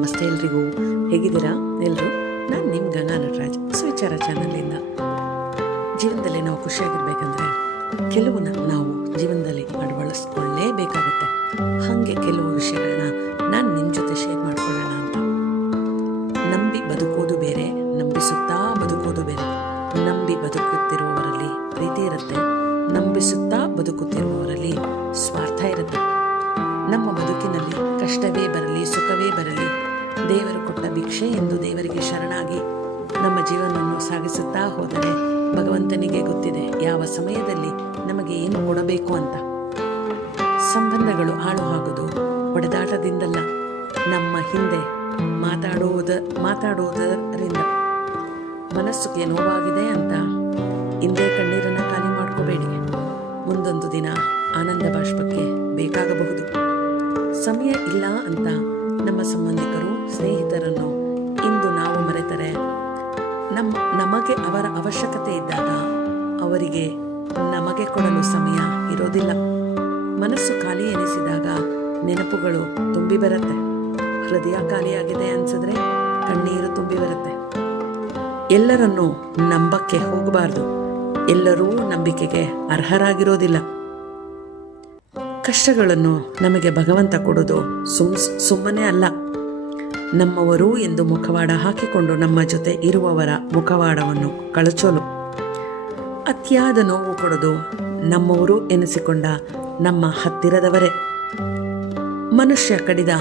ನಮಸ್ತೆ ಎಲ್ರಿಗೂ, ಹೇಗಿದ್ದೀರಾ ಎಲ್ಲರೂ? ನಾನು ನಿಮ್ಮ ಗಂಗಾ ನಟರಾಜ್, ಸುವಿಚಾರ ಚಾನಲಿಂದ. ಜೀವನದಲ್ಲಿ ನಾವು ಖುಷಿಯಾಗಿರ್ಬೇಕಂದ್ರೆ ಕೆಲವನ್ನ ನಾವು ಜೀವನದಲ್ಲಿ ಅಳವಡಿಸ್ಕೊಳ್ಳೇಬೇಕಾಗುತ್ತೆ. ಹಾಗೆ ಕೆಲವು ವಿಷಯಗಳನ್ನ ನಾನು ನಿಮ್ಮ ಜೊತೆ ಶೇರ್ ಮಾಡ್ಕೊಳ್ಳೋಣ ಅಂತ. ನಂಬಿ ಬದುಕೋದು ಬೇರೆ, ನಂಬಿಸುತ್ತಾ ಬದುಕೋದು ಬೇರೆ. ನಂಬಿ ಬದುಕುತ್ತಿರುವವರಲ್ಲಿ ಪ್ರೀತಿ ಇರುತ್ತೆ, ನಂಬಿಸುತ್ತಾ ಬದುಕುತ್ತಿರುವವರಲ್ಲಿ ಸ್ವಾರ್ಥ ಇರುತ್ತೆ. ನಮ್ಮ ಬದುಕಿನಲ್ಲಿ ಕಷ್ಟವೇ ಬರಲಿ ಸುಖವೇ ಬರಲಿ, ದೇವರು ಕೊಟ್ಟ ಭಿಕ್ಷೆ ಎಂದು ದೇವರಿಗೆ ಶರಣಾಗಿ ನಮ್ಮ ಜೀವನವನ್ನು ಸಾಗಿಸುತ್ತಾ ಹೋದರೆ ಭಗವಂತನಿಗೆ ಗೊತ್ತಿದೆ ಯಾವ ಸಮಯದಲ್ಲಿ ನಮಗೆ ಏನು ಕೊಡಬೇಕು ಅಂತ. ಸಂಬಂಧಗಳು ಹಾಳು ಆಗೋದು ಹೊಡೆದಾಟದಿಂದಲ್ಲ, ನಮ್ಮ ಹಿಂದೆ ಮಾತಾಡೋದರಿಂದ. ಮನಸ್ಸಿಗೆ ನೋವಾಗಿದೆ ಅಂತ ಹಿಂದೆ ಕಣ್ಣೀರನ್ನು ಖಾಲಿ ಮಾಡ್ಕೋಬೇಡಿ. ಮುಂದೊಂದು ದಿನ ಆನಂದ ಬಾಷ್ಪಕ್ಕೆ ಬೇಕಾಗಬಹುದು. ಸಮಯ ಇಲ್ಲ ಅಂತ ನಮ್ಮ ಸಂಬಂಧಿಕರು ಸ್ನೇಹಿತರನ್ನು ಇಂದು ನಾವು ಮರೆತರೆ ನಮಗೆ ಅವರ ಅವಶ್ಯಕತೆ ಇದ್ದಾಗ ಅವರಿಗೆ ನಮಗೆ ಕೊಡಲು ಸಮಯ ಇರೋದಿಲ್ಲ. ಮನಸ್ಸು ಖಾಲಿ ಎನಿಸಿದಾಗ ನೆನಪುಗಳು ತುಂಬಿ ಬರುತ್ತೆ. ಹೃದಯ ಖಾಲಿಯಾಗಿದೆ ಅನ್ಸಿದ್ರೆ ಕಣ್ಣೀರು ತುಂಬಿ ಬರುತ್ತೆ. ಎಲ್ಲರನ್ನೂ ನಂಬಕ್ಕೆ ಹೋಗಬಾರ್ದು. ಎಲ್ಲರೂ ನಂಬಿಕೆಗೆ ಅರ್ಹರಾಗಿರೋದಿಲ್ಲ. ಕಷ್ಟಗಳನ್ನು ನಮಗೆ ಭಗವಂತ ಕೊಡೋದು ಸುಮ್ಮನೆ ಅಲ್ಲ. ನಮ್ಮವರು ಎಂದು ಮುಖವಾಡ ಹಾಕಿಕೊಂಡು ನಮ್ಮ ಜೊತೆ ಇರುವವರ ಮುಖವಾಡವನ್ನು ಕಳಚೋಲು. ಅತಿಯಾದ ನೋವು ಕೊಡೋದು ನಮ್ಮವರು ಎನಿಸಿಕೊಂಡ ನಮ್ಮ ಹತ್ತಿರದವರೇ. ಮನುಷ್ಯ ಕಡಿದ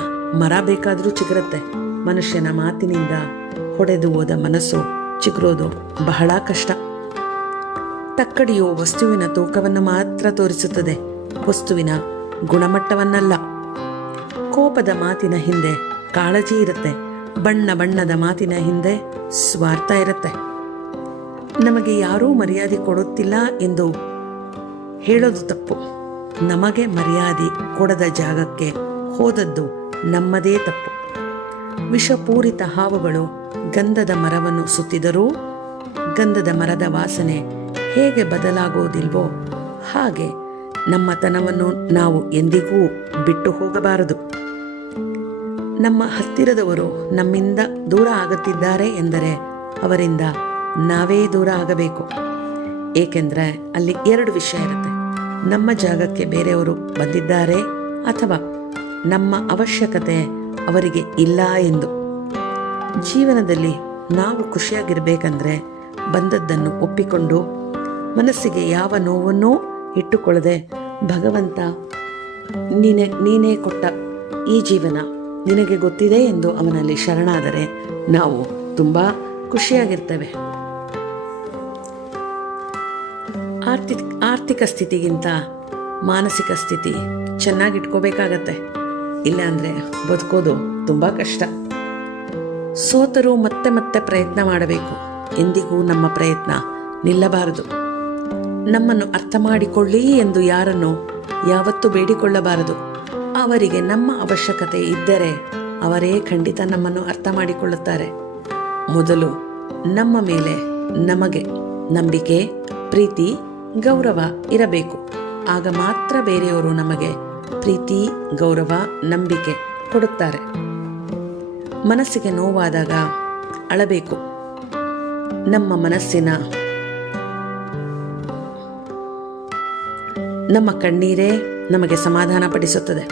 ಮರ ಬೇಕಾದರೂ ಚಿಗುರುತ್ತೆ. ಮನುಷ್ಯನ ಮಾತಿನಿಂದ ಹೊಡೆದು ಹೋದ ಮನಸ್ಸು ಚಿಗುರೋದು ಬಹಳ ಕಷ್ಟ. ತಕ್ಕಡಿಯು ವಸ್ತುವಿನ ತೂಕವನ್ನು ಮಾತ್ರ ತೋರಿಸುತ್ತದೆ, ವಸ್ತುವಿನ ಗುಣಮಟ್ಟವನ್ನಲ್ಲ. ಕೋಪದ ಮಾತಿನ ಹಿಂದೆ ಕಾಳಜಿ ಇರುತ್ತೆ, ಬಣ್ಣದ ಮಾತಿನ ಹಿಂದೆ ಸ್ವಾರ್ಥ ಇರುತ್ತೆ. ನಮಗೆ ಯಾರೂ ಮರ್ಯಾದೆ ಕೊಡುತ್ತಿಲ್ಲ ಎಂದು ಹೇಳೋದು ತಪ್ಪು. ನಮಗೆ ಮರ್ಯಾದೆ ಕೊಡದ ಜಾಗಕ್ಕೆ ಹೋದದ್ದು ನಮ್ಮದೇ ತಪ್ಪು. ವಿಷಪೂರಿತ ಹಾವುಗಳು ಗಂಧದ ಮರವನ್ನು ಸುತ್ತಿದರೂ ಗಂಧದ ಮರದ ವಾಸನೆ ಹೇಗೆ ಬದಲಾಗೋದಿಲ್ವೋ ಹಾಗೆ ನಮ್ಮತನವನ್ನು ನಾವು ಎಂದಿಗೂ ಬಿಟ್ಟು ಹೋಗಬಾರದು. ನಮ್ಮ ಹತ್ತಿರದವರು ನಮ್ಮಿಂದ ದೂರ ಆಗುತ್ತಿದ್ದಾರೆ ಎಂದರೆ ಅವರಿಂದ ನಾವೇ ದೂರ ಆಗಬೇಕು. ಏಕೆಂದರೆ ಅಲ್ಲಿ ಎರಡು ವಿಷಯ ಇರುತ್ತೆ. ನಮ್ಮ ಜಾಗಕ್ಕೆ ಬೇರೆಯವರು ಬಂದಿದ್ದಾರೆ ಅಥವಾ ನಮ್ಮ ಅವಶ್ಯಕತೆ ಅವರಿಗೆ ಇಲ್ಲ ಎಂದು. ಜೀವನದಲ್ಲಿ ನಾವು ಖುಷಿಯಾಗಿರ್ಬೇಕಂದ್ರೆ ಬಂದದ್ದನ್ನು ಒಪ್ಪಿಕೊಂಡು ಮನಸ್ಸಿಗೆ ಯಾವ ನೋವನ್ನೂ ಇಟ್ಟುಕೊಳ್ಳದೆ ಭಗವಂತ ನೀನೇ ಕೊಟ್ಟ ಈ ಜೀವನ ನಿನಗೆ ಗೊತ್ತಿದೆ ಎಂದು ಅವನಲ್ಲಿ ಶರಣಾದರೆ ನಾವು ತುಂಬ ಖುಷಿಯಾಗಿರ್ತೇವೆ. ಆರ್ಥಿಕ ಸ್ಥಿತಿಗಿಂತ ಮಾನಸಿಕ ಸ್ಥಿತಿ ಚೆನ್ನಾಗಿಟ್ಕೋಬೇಕಾಗತ್ತೆ. ಇಲ್ಲಾಂದರೆ ಬದುಕೋದು ತುಂಬ ಕಷ್ಟ. ಸೋತರೂ ಮತ್ತೆ ಪ್ರಯತ್ನ ಮಾಡಬೇಕು. ಎಂದಿಗೂ ನಮ್ಮ ಪ್ರಯತ್ನ ನಿಲ್ಲಬಾರದು. ನಮ್ಮನ್ನು ಅರ್ಥ ಮಾಡಿಕೊಳ್ಳಿ ಎಂದು ಯಾರನ್ನು ಯಾವತ್ತೂ ಬೇಡಿಕೊಳ್ಳಬಾರದು. ಅವರಿಗೆ ನಮ್ಮ ಅವಶ್ಯಕತೆ ಇದ್ದರೆ ಅವರೇ ಖಂಡಿತ ನಮ್ಮನ್ನು ಅರ್ಥ ಮಾಡಿಕೊಳ್ಳುತ್ತಾರೆ. ಮೊದಲು ನಮ್ಮ ಮೇಲೆ ನಮಗೆ ನಂಬಿಕೆ, ಪ್ರೀತಿ, ಗೌರವ ಇರಬೇಕು. ಆಗ ಮಾತ್ರ ಬೇರೆಯವರು ನಮಗೆ ಪ್ರೀತಿ, ಗೌರವ, ನಂಬಿಕೆ ಕೊಡುತ್ತಾರೆ. ಮನಸ್ಸಿಗೆ ನೋವಾದಾಗ ಅಳಬೇಕು. ನಮ್ಮ ಕಣ್ಣೀರೇ ನಮಗೆ ಸಮಾಧಾನ ಪಡಿಸುತ್ತದೆ.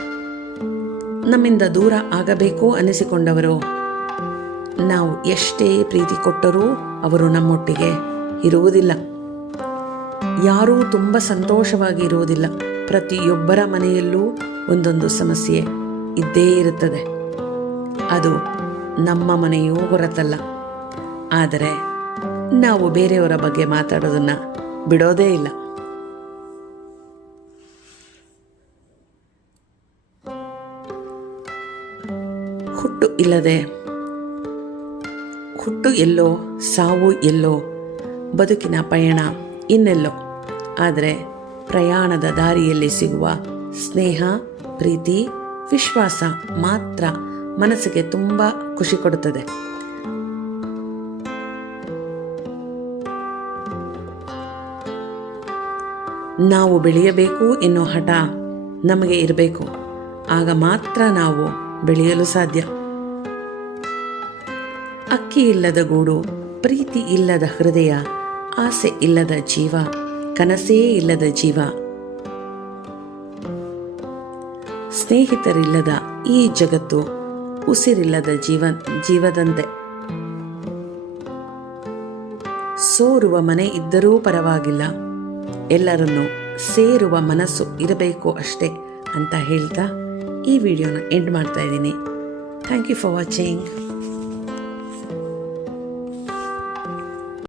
ನಮ್ಮಿಂದ ದೂರ ಆಗಬೇಕು ಅನಿಸಿಕೊಂಡವರು ನಾವು ಎಷ್ಟೇ ಪ್ರೀತಿ ಕೊಟ್ಟರೂ ಅವರು ನಮ್ಮೊಟ್ಟಿಗೆ ಇರುವುದಿಲ್ಲ. ಯಾರೂ ತುಂಬ ಸಂತೋಷವಾಗಿ ಇರುವುದಿಲ್ಲ. ಪ್ರತಿಯೊಬ್ಬರ ಮನೆಯಲ್ಲೂ ಒಂದೊಂದು ಸಮಸ್ಯೆ ಇದ್ದೇ ಇರುತ್ತದೆ. ಅದು ನಮ್ಮ ಮನೆಯೂ ಹೊರತಲ್ಲ. ಆದರೆ ನಾವು ಬೇರೆಯವರ ಬಗ್ಗೆ ಮಾತಾಡೋದನ್ನು ಬಿಡೋದೇ ಇಲ್ಲ. ಹುಟ್ಟು ಎಲ್ಲೋ, ಸಾವು ಎಲ್ಲೋ, ಬದುಕಿನ ಪಯಣ ಇನ್ನೆಲ್ಲೋ. ಆದರೆ ಪ್ರಯಾಣದ ದಾರಿಯಲ್ಲಿ ಸಿಗುವ ಸ್ನೇಹ, ಪ್ರೀತಿ, ವಿಶ್ವಾಸ ಮಾತ್ರ ಮನಸ್ಸಿಗೆ ತುಂಬ ಖುಷಿ ಕೊಡುತ್ತದೆ. ನಾವು ಬೆಳೆಯಬೇಕು ಎನ್ನುವ ಹಠ ನಮಗೆ ಇರಬೇಕು. ಆಗ ಮಾತ್ರ ನಾವು ಬೆಳೆಯಲು ಸಾಧ್ಯ. ಅಕ್ಕಿ ಇಲ್ಲದ ಗೂಡು, ಪ್ರೀತಿ ಇಲ್ಲದ ಹೃದಯ, ಆಸೆ ಇಲ್ಲದ ಜೀವ, ಕನಸೇ ಇಲ್ಲದ ಜೀವ. ಸ್ನೇಹಿತರಿಲ್ಲದ ಈ ಜಗತ್ತು ಉಸಿರಿಲ್ಲದ ಜೀವದಂತೆ. ಸೋರುವ ಮನೆ ಇದ್ದರೂ ಪರವಾಗಿಲ್ಲ, ಎಲ್ಲರನ್ನು ಸೇರುವ ಮನಸ್ಸು ಇರಬೇಕು ಅಷ್ಟೇ ಅಂತ ಹೇಳ್ತಾ ಈ ವಿಡಿಯೋನ ಎಂಡ್ ಮಾಡ್ತಾ ಇದ್ದೀನಿ. Thank you for watching.